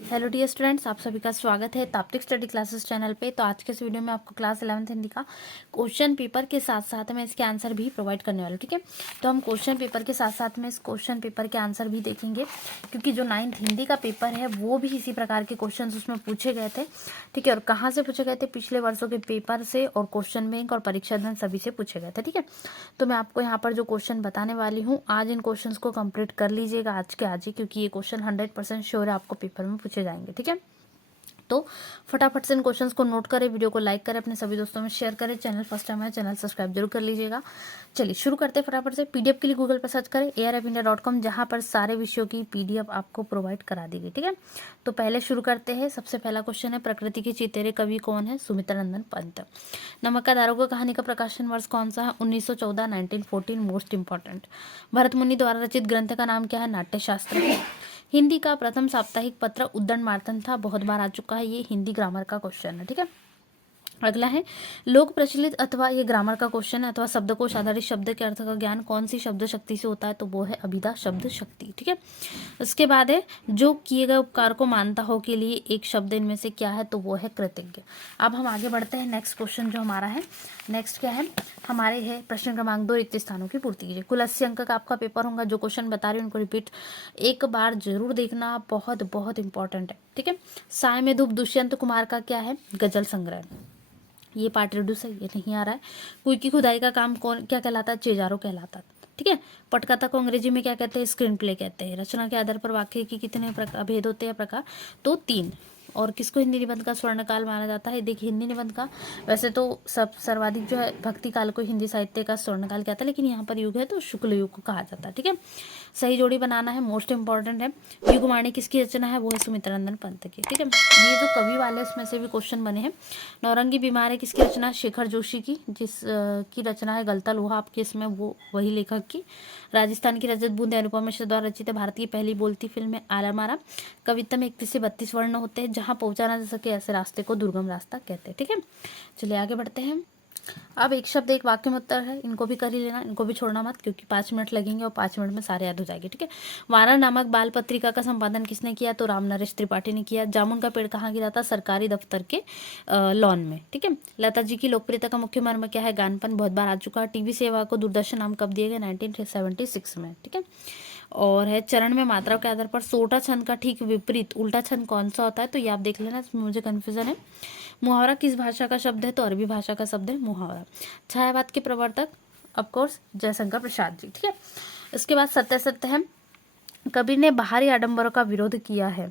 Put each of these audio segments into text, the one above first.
Hello dear students, आप सभी का स्वागत है ताप्तिक स्टडी क्लासेस चैनल पे। तो आज के इस वीडियो में आपको क्लास 11th हिंदी का क्वेश्चन पेपर के साथ साथ में इसके आंसर भी प्रोवाइड करने वाले, ठीक है। तो हम क्वेश्चन पेपर के साथ साथ में इस क्वेश्चन पेपर के आंसर भी देखेंगे, क्योंकि जो 9th हिंदी का पेपर है वो भी इसी प्रकार के क्वेश्चन उसमें पूछे गए थे, ठीक है। और कहाँ से पूछे गए थे? पिछले वर्षों के पेपर से और क्वेश्चन बैंक और परीक्षा धन सभी से पूछे गए थे, ठीक है। तो मैं आपको यहाँ पर जो क्वेश्चन बताने वाली हूँ, आज इन क्वेश्चंस को कंप्लीट कर लीजिएगा आज के आज ही, क्योंकि ये क्वेश्चन 100% श्योर है आपको पेपर में पूछे जाएंगे, ठीक है। तो फटाफट से इन क्वेश्चंस को नोट करें, वीडियो को लाइक करें, अपने सभी दोस्तों में शेयर करें। चैनल फर्स्ट टाइम है, चैनल सब्सक्राइब जरूर कर लीजिएगा। चलिए शुरू करते हैं फटाफट से। पीडीएफ के लिए गूगल पर सर्च करें arfindia.com, जहां पर सारे विषयों की पीडीएफ आपको प्रोवाइड करा दी गई, ठीक है। तो पहले शुरू करते हैं। सबसे पहला क्वेश्चन है, प्रकृति के चितेरे कवि कौन है? सुमित्रानंदन पंत। नमक का दारोगा कहानी का प्रकाशन वर्ष कौन सा है? 1914, 1914 मोस्ट इंपॉर्टेंट। भरत मुनि द्वारा रचित ग्रंथ का नाम क्या है? नाट्यशास्त्र। हिंदी का प्रथम साप्ताहिक पत्र उद्दंड मार्तन था, बहुत बार आ चुका है, ये हिंदी ग्रामर का क्वेश्चन है, ठीक है। अगला है, लोक प्रचलित अथवा ये ग्रामर का क्वेश्चन है, अथवा शब्दकोश आधारित शब्द के अर्थ का ज्ञान कौन सी शब्द शक्ति से होता है? तो वो है अभिधा शब्द शक्ति, ठीक है। उसके बाद है, जो किए गए उपकार को मानता हो के लिए एक शब्द इनमें से क्या है? तो वो है कृतज्ञ। अब हम आगे बढ़ते हैं। नेक्स्ट क्वेश्चन जो हमारा है, नेक्स्ट क्या है हमारे, है प्रश्न क्रमांक 2, रिक्त स्थानों की पूर्ति कीजिए। कुल 80 अंक का आपका पेपर होगा। जो क्वेश्चन बता रही हूँ उनको रिपीट एक बार जरूर देखना, बहुत बहुत इंपॉर्टेंट है, ठीक है। साय में धूप दुष्यंत कुमार का क्या है? गजल संग्रह। ये पार्ट रिड्यूस है, ये नहीं आ रहा है। कुई की खुदाई का काम कौन क्या कहलाता है? चेजारो कहलाता है, ठीक है। पटकथा को अंग्रेजी में क्या कहते हैं? स्क्रीन प्ले कहते हैं। रचना के आधार पर वाक्य की कितने भेद होते हैं? प्रकार तो 3। और किसको हिंदी निबंध का स्वर्णकाल माना जाता है? देखिए, हिंदी निबंध का वैसे तो सब सर्वाधिक जो है भक्ति काल को हिंदी साहित्य का स्वर्णकाल कहता है, लेकिन यहाँ पर युग है तो शुक्ल युग को कहा जाता है, ठीक है। सही जोड़ी बनाना है, मोस्ट इंपॉर्टेंट है। युगवाणी किसकी रचना है? वो है सुमित्रानंदन पंत की, ठीक है। ये जो कवि वाले उसमें से भी क्वेश्चन बने हैं। नौरंगी बीमार है किसकी रचना? शेखर जोशी की, जिस की रचना है गलता लोहा आपके इसमें वो वही लेखक की। राजस्थान की रजत बूंद अनुपम मिश्र द्वारा रचित है, भारत की पहली बोलती फिल्म है आला मारा। कविता में 31 से 32 वर्ण होते हैं, जहां पहुंचा ना जा सके ऐसे रास्ते को दुर्गम रास्ता कहते हैं, ठीक है। चलिए आगे बढ़ते हैं। अब एक शब्द एक वाक्य में उत्तर है, इनको भी कर ही लेना, इनको भी छोड़ना मत, क्योंकि 5 मिनट लगेंगे और 5 मिनट में सारे याद हो जाएंगे, ठीक है। वारा नामक बाल पत्रिका का संपादन किसने किया? तो राम नरेश त्रिपाठी ने किया। जामुन का पेड़ कहाँ गिरा था? सरकारी दफ्तर के लॉन में, ठीक है। लता जी की लोकप्रियता का मुख्य मर्म क्या है? गानपन, बहुत बार आ चुका है। टीवी सेवा को दूरदर्शन नाम कब दिए गए? 1976 में, ठीक है। और है, चरण में मात्रा के आधार पर सोटा छंद का ठीक विपरीत उल्टा छंद कौन सा होता है? तो ये आप देख लेना, इसमें मुझे कन्फ्यूजन है। मुहावरा किस भाषा का शब्द है? तो अरबी भाषा का शब्द है मुहावरा। छायावाद के प्रवर्तक ऑफकोर्स जयशंकर प्रसाद जी, ठीक है। इसके बाद सत्य सत्य है, कबीर ने बाहरी आडंबरों का विरोध किया है,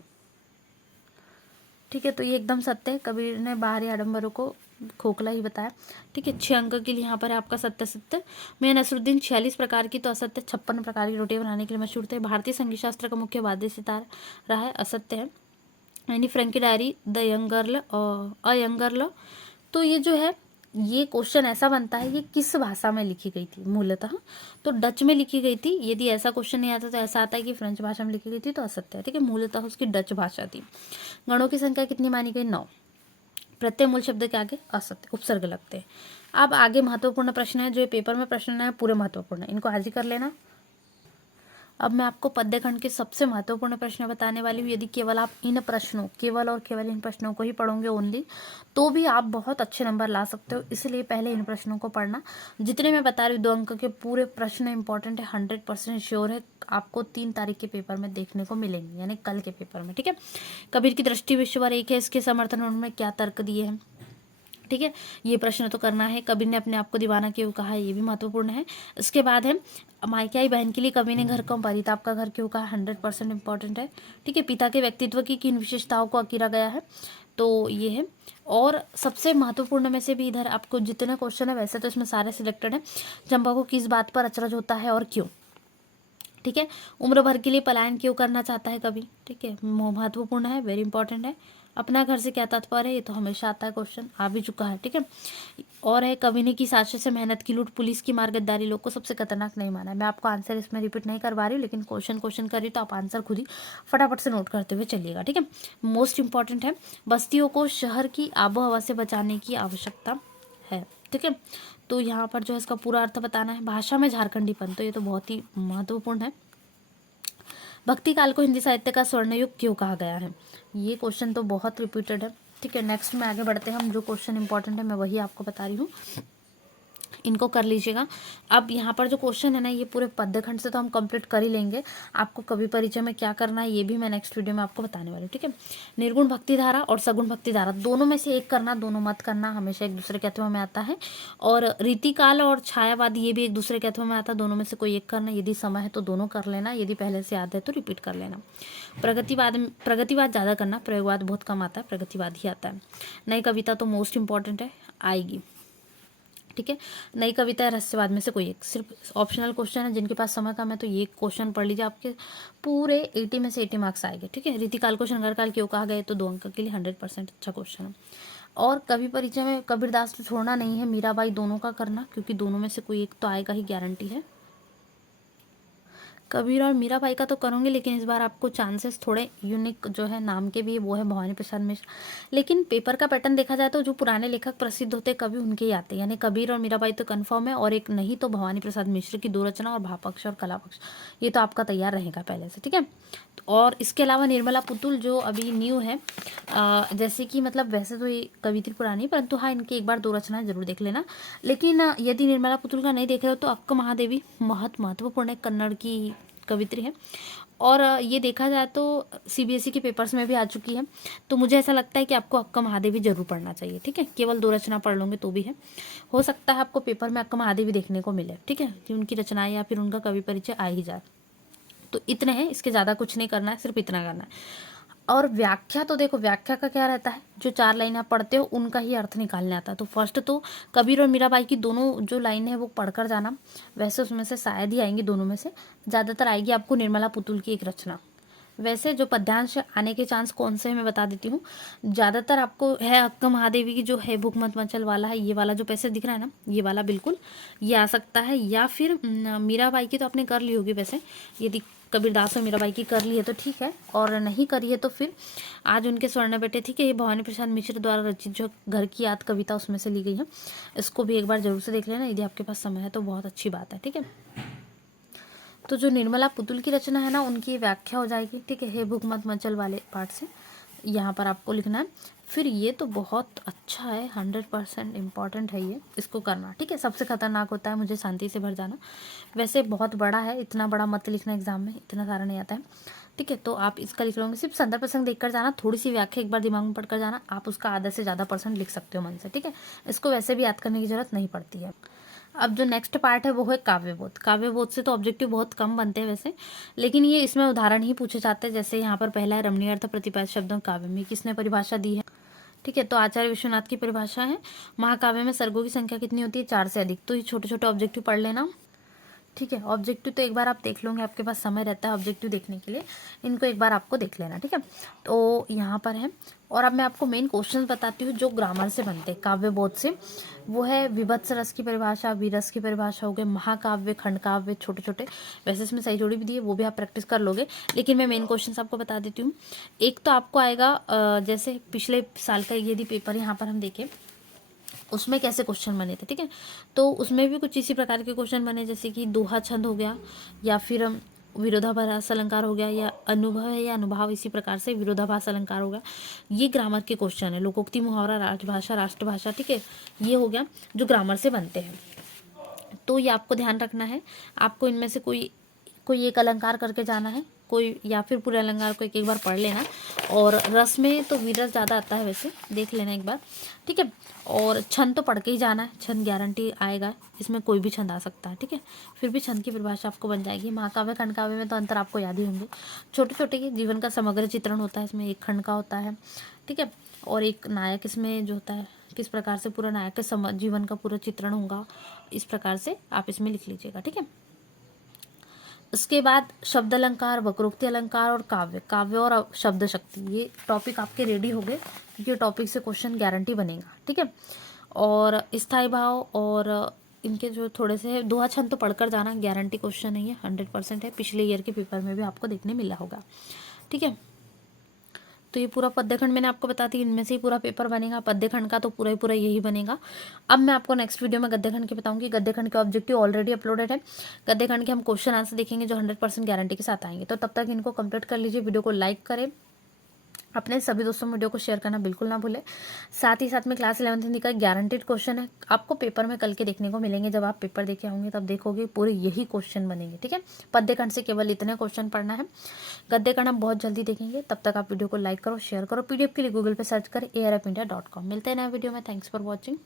ठीक है। तो ये एकदम सत्य है, कबीर ने बाहरी आडंबरों को खोखला ही बताया, ठीक है। 6 अंक के लिए यहाँ पर है आपका सत्य सत्य। मैं नसरुद्दीन 46 प्रकार की, तो असत्य। 56 प्रकार की रोटियां बनाने के लिए मशहूर थे। भारतीय संगीत शास्त्र का मुख्य वाद्य सितार रहा है, असत्य है। यानी Frankie diary, the young girl और अ यंग गर्ल। तो ये जो है, ये क्वेश्चन ऐसा बनता है, ये किस भाषा में लिखी गई थी? मूलतः तो डच में लिखी गई थी। यदि ऐसा क्वेश्चन नहीं आता तो ऐसा आता है कि फ्रेंच भाषा में लिखी गई थी, तो असत्य है, ठीक है। मूलतः उसकी डच भाषा थी। गणों की संख्या कितनी मानी गई? 9। प्रत्यय मूल शब्द के आगे असत्य उपसर्ग लगते हैं। अब आगे महत्वपूर्ण प्रश्न है, जो पेपर में प्रश्न है पूरे महत्वपूर्ण है, इनको आज ही कर लेना। अब मैं आपको पद्य खंड के सबसे महत्वपूर्ण प्रश्न बताने वाली हूँ। यदि केवल आप इन प्रश्नों, केवल और केवल इन प्रश्नों को ही पढ़ोगे ओनली, तो भी आप बहुत अच्छे नंबर ला सकते हो। इसलिए पहले इन प्रश्नों को पढ़ना। जितने मैं बता रही हूँ 2 अंक के पूरे प्रश्न इंपॉर्टेंट है, 100% श्योर है, आपको 3 तारीख के पेपर में देखने को मिलेंगे, यानी कल के पेपर में, ठीक है। कबीर की दृष्टि विश्व भर एक है, इसके समर्थन में उन्होंने क्या तर्क दिए हैं, ठीक है। ये प्रश्न तो करना है। कबीर ने अपने आप को दीवाना क्यों कहा? ये भी महत्वपूर्ण है। इसके बाद है, मायके आई बहन के लिए कवि ने घर को परिताप का घर क्यों कहा? 100% इंपॉर्टेंट है, ठीक है। पिता के व्यक्तित्व की किन विशेषताओं को अकीरा गया है? तो ये है। और सबसे महत्वपूर्ण में से भी इधर आपको जितने क्वेश्चन है, वैसे तो इसमें सारे सिलेक्टेड है। चंपा को किस बात पर अचरज होता है और क्यों? ठीक है। उम्र भर के लिए पलायन क्यों करना चाहता है कवि? ठीक है, महत्वपूर्ण है, वेरी इंपॉर्टेंट है। अपना घर से क्या तात्पर्य है? ये तो हमेशा आता है, क्वेश्चन आ भी चुका है, ठीक है। और है, कवि ने की साजिश से मेहनत की लूट, पुलिस की मार, गद्दारी लोग को सबसे खतरनाक नहीं माना है। मैं आपको आंसर इसमें रिपीट नहीं करवा रही हूँ, लेकिन क्वेश्चन कर रही तो आप आंसर खुद ही फटाफट से नोट करते हुए चलिएगा, ठीक है। मोस्ट इंपॉर्टेंट है, बस्तियों को शहर की आबो हवा से बचाने की आवश्यकता है, ठीक है। तो यहाँ पर जो है इसका पूरा अर्थ बताना है। भाषा में झारखंडीपन, तो ये तो बहुत ही महत्वपूर्ण है। भक्ति काल को हिंदी साहित्य का स्वर्ण युग क्यों कहा गया है? ये क्वेश्चन तो बहुत रिपीटेड है। ठीक है, नेक्स्ट में आगे बढ़ते हैं हम। जो क्वेश्चन इंपॉर्टेंट है मैं वही आपको बता रही हूँ, इनको कर लीजिएगा। अब यहाँ पर जो क्वेश्चन है ना, ये पूरे पद्यखंड से तो हम कंप्लीट कर ही लेंगे। आपको कवि परिचय में क्या करना है ये भी मैं नेक्स्ट वीडियो में आपको बताने वाली हूँ। ठीक है, निर्गुण भक्ति धारा और सगुण भक्ति धारा दोनों में से एक करना, दोनों मत करना, हमेशा एक दूसरे के अथवा में आता है। और रीतिकाल और छायावाद ये भी एक दूसरे के अथवा में आता है, दोनों में से कोई एक करना। यदि समय है तो दोनों कर लेना, यदि पहले से याद है तो रिपीट कर लेना। प्रगतिवाद ज़्यादा करना, प्रयोगवाद बहुत कम आता है, प्रगतिवाद ही आता है। नई कविता तो मोस्ट इंपॉर्टेंट है, आएगी। ठीक है, नई कविता है रहस्यवाद में से कोई एक, सिर्फ ऑप्शनल क्वेश्चन है, जिनके पास समय कम है तो ये क्वेश्चन पढ़ लीजिए, आपके पूरे 80 में से 80 मार्क्स आएंगे। ठीक है, रीतिकाल को श्रृंगार काल क्यों कहा गया तो 2 अंक के लिए 100% अच्छा क्वेश्चन है। और कवि परिचय में कबीरदास तो छोड़ना नहीं है, मीराबाई दोनों का करना, क्योंकि दोनों में से कोई एक तो आएगा ही, गारंटी है। कबीर और मीराबाई का तो करूँगी, लेकिन इस बार आपको चांसेस थोड़े यूनिक जो है नाम के भी, वो है भवानी प्रसाद मिश्र। लेकिन पेपर का पैटर्न देखा जाए तो जो पुराने लेखक प्रसिद्ध होते कवि उनके ही आते हैं, यानी कबीर और मीराबाई तो कन्फर्म है, और एक नहीं तो भवानी प्रसाद मिश्र की 2 रचना और भावपक्ष और कलापक्ष, ये तो आपका तैयार रहेगा पहले से। ठीक है, और इसके अलावा निर्मला पुतुल जो अभी न्यू है, जैसे कि मतलब वैसे तो ये कवित्री पुरानी, परंतु हाँ इनकी एक बार 2 रचनाएं जरूर देख लेना। लेकिन यदि निर्मला पुतुल का नहीं देख रहे हो तो अक्क महादेवी महत्वपूर्ण कन्नड़ की कवित्री है, और ये देखा जाए तो सीबीएसई के पेपर्स में भी आ चुकी है, तो मुझे ऐसा लगता है कि आपको अक्का महादेवी जरूर पढ़ना चाहिए। ठीक है, केवल 2 रचना पढ़ लोगे तो भी है, हो सकता है आपको पेपर में अक्का महादेवी देखने को मिले। ठीक है, कि उनकी रचनाएं या फिर उनका कवि परिचय आ ही जाए। तो इतने हैं, इसके ज़्यादा कुछ नहीं करना है, सिर्फ इतना करना है। और व्याख्या तो देखो, व्याख्या का क्या रहता है, जो 4 लाइन आप पढ़ते हो उनका ही अर्थ निकालने आता है। तो फर्स्ट तो कबीर और मीराबाई की दोनों जो लाइन है वो पढ़कर जाना, वैसे उसमें से शायद ही आएंगी, दोनों में से ज़्यादातर आएगी आपको निर्मला पुतुल की एक रचना। वैसे जो पद्यांश आने के चांस कौन से हैं मैं बता देती हूँ। ज़्यादातर आपको है अक्का महादेवी की जो है भूख मत मचल वाला है, ये वाला जो पैसेज दिख रहा है ना, ये वाला बिल्कुल ये आ सकता है। या फिर मीराबाई की तो आपने कर ली होगी वैसे, यदि कबीरदास और मीराबाई की कर ली है तो ठीक है, और नहीं करी है तो फिर आज उनके स्वर्ण बेटे, ठीक है, ये भवानी प्रसाद मिश्र द्वारा रचित जो घर की याद कविता उसमें से ली गई है, इसको भी एक बार जरूर से देख लेना, यदि आपके पास समय है तो बहुत अच्छी बात है। ठीक है, तो जो निर्मला पुतुल की रचना है ना, उनकी व्याख्या हो जाएगी। ठीक है, हे भूख मत मचल वाले पार्ट से यहाँ पर आपको लिखना है। फिर ये तो बहुत अच्छा है, 100% इम्पॉर्टेंट है ये, इसको करना। ठीक है, सबसे खतरनाक होता है मुझे शांति से भर जाना, वैसे बहुत बड़ा है, इतना बड़ा मत लिखना एग्जाम में, इतना सारा नहीं आता है। ठीक है, तो आप इसका लिख लोगे, सिर्फ संदर्भ प्रसंग देखकर जाना, थोड़ी सी व्याख्या एक बार दिमाग में पढ़कर जाना, आप उसका आधा से ज़्यादा % लिख सकते हो मन से। ठीक है, इसको वैसे भी याद करने की जरूरत नहीं पड़ती है। अब जो नेक्स्ट पार्ट है वो है काव्यबोध। काव्यबोध से तो ऑब्जेक्टिव बहुत कम बनते हैं वैसे, लेकिन ये इसमें उदाहरण ही पूछे जाते हैं। जैसे यहाँ पर पहला है रमणीय अर्थ प्रतिपादित शब्दों काव्य में, किसने परिभाषा दी है? ठीक है, तो आचार्य विश्वनाथ की परिभाषा है। महाकाव्य में सर्गों की संख्या कितनी होती है? 4 से अधिक। तो ये छोटे छोटे ऑब्जेक्टिव पढ़ लेना। ठीक है, ऑब्जेक्टिव तो एक बार आप देख लोगे, आपके पास समय रहता है ऑब्जेक्टिव देखने के लिए, इनको एक बार आपको देख लेना। ठीक है, तो यहाँ पर है, और अब मैं आपको मेन क्वेश्चन बताती हूँ जो ग्रामर से बनते हैं काव्यबोध से। वो है विभत्स रस की परिभाषा, वीरस की परिभाषा हो गए, महाकाव्य, खंडकाव्य, छोटे छोटे, वैसे इसमें सही जोड़ी भी दी है, वो भी आप प्रैक्टिस कर लोगे, लेकिन मैं मेन क्वेश्चन आपको बता देती हूँ। एक तो आपको आएगा जैसे पिछले साल का यदि पेपर यहाँ पर हम देखें उसमें कैसे क्वेश्चन बने थे। ठीक है, तो उसमें भी कुछ इसी प्रकार के क्वेश्चन बने, जैसे कि दोहा छंद हो गया, या फिर विरोधाभास अलंकार हो गया, या अनुभव है या अनुभाव, इसी प्रकार से विरोधाभास अलंकार हो गया। ये ग्रामर के क्वेश्चन है, लोकोक्ति, मुहावरा, राजभाषा, राष्ट्रभाषा। ठीक है, ये हो गया जो ग्रामर से बनते हैं। तो ये आपको ध्यान रखना है, आपको इनमें से कोई एक अलंकार करके जाना है, कोई या फिर पूरे अलंकार को एक एक बार पढ़ लेना। और रस में तो वीरस ज़्यादा आता है, वैसे देख लेना एक बार। ठीक है, और छंद तो पढ़ के ही जाना है, छंद गारंटी आएगा, इसमें कोई भी छंद आ सकता है। ठीक है, फिर भी छंद की परिभाषा आपको बन जाएगी। महाकाव्य खंडकाव्य में तो अंतर आपको याद ही होंगे, छोटे छोटे के जीवन का समग्र चित्रण होता है इसमें, एक खंड का होता है। ठीक है, और एक नायक इसमें जो होता है, किस प्रकार से पूरा नायक के जीवन का पूरा चित्रण होगा, इस प्रकार से आप इसमें लिख लीजिएगा। ठीक है, उसके बाद शब्द अलंकार, वक्रोक्ति अलंकार और काव्य और शब्द शक्ति, ये टॉपिक आपके रेडी हो गए, क्योंकि टॉपिक से क्वेश्चन गारंटी बनेगा। ठीक है, और स्थायी भाव और इनके जो थोड़े से दोहा छंद तो पढ़कर जाना, गारंटी क्वेश्चन नहीं है, 100% है, पिछले ईयर के पेपर में भी आपको देखने मिला होगा। ठीक है, तो ये पूरा पद्यखंड मैंने आपको बता दी, इनमें से ही पूरा पेपर बनेगा। पद्यखंड का तो पूरा ही पूरा यही बनेगा। अब मैं आपको नेक्स्ट वीडियो में गद्यखंड की बताऊंगी। गद्यखंड के ऑब्जेक्टिव ऑलरेडी अपलोडेड है। गद्यखंड के हम क्वेश्चन आंसर देखेंगे जो 100% गारंटी के साथ आएंगे। तो तब तक इनको कंप्लीट कर लीजिए। वीडियो को लाइक करें, अपने सभी दोस्तों में वीडियो को शेयर करना बिल्कुल ना भूलें। साथ ही साथ में क्लास 11th हिंदी का गारंटेड क्वेश्चन है, आपको पेपर में कल के देखने को मिलेंगे। जब आप पेपर देखे होंगे तब देखोगे पूरे यही क्वेश्चन बनेंगे, ठीक है। पद्यखंड से केवल इतने क्वेश्चन पढ़ना है। गद्यखंड हम बहुत जल्दी देखेंगे। तब तक आप वीडियो को लाइक करो, शेयर करो। PDF के लिए गूगल पर सर्च करें arfindia.com। मिलते हैं नए वीडियो में। Thanks for watching.